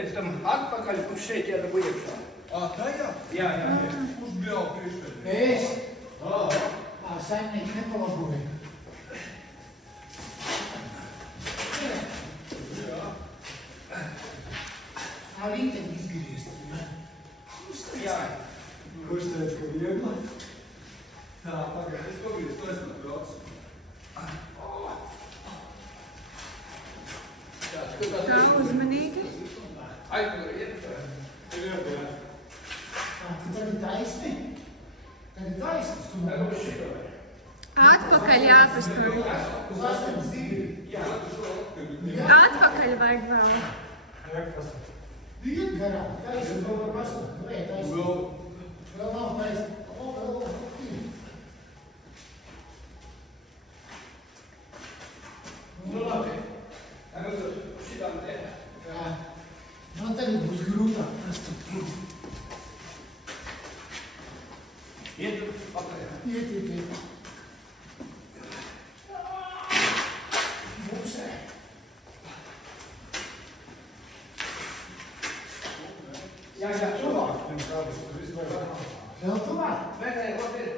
pēc tam atpakaļ, kurš šeit jādabu iekšā. Tajā? Jā. Kurš bija jau priekšpēd? Es? Saimnieki nepalaboja. Rīteni izgriezt. Jā. Kurš teica, ka viegli? Tā, pagaid, es pagriezu, to es nebraucu. Tā uzmanīgi. Aizmugurē iet. Ir iedējā. Tad ir taisni? Tad ir taisni? Atpakaļ jākustur. Uz 82. Jā. Atpakaļ vajag vēl. Iet garām. Taisni, vēl var pasūt. Nē, taisni. Vēl nav taisni. Vēl. Nu labi. Šitām te. Jā. Man tagad būs grūtāk. Iet pakaļ. Iet. Būsē. Jā, tuvāk. Vēl tuvāk? Nē, ot ir.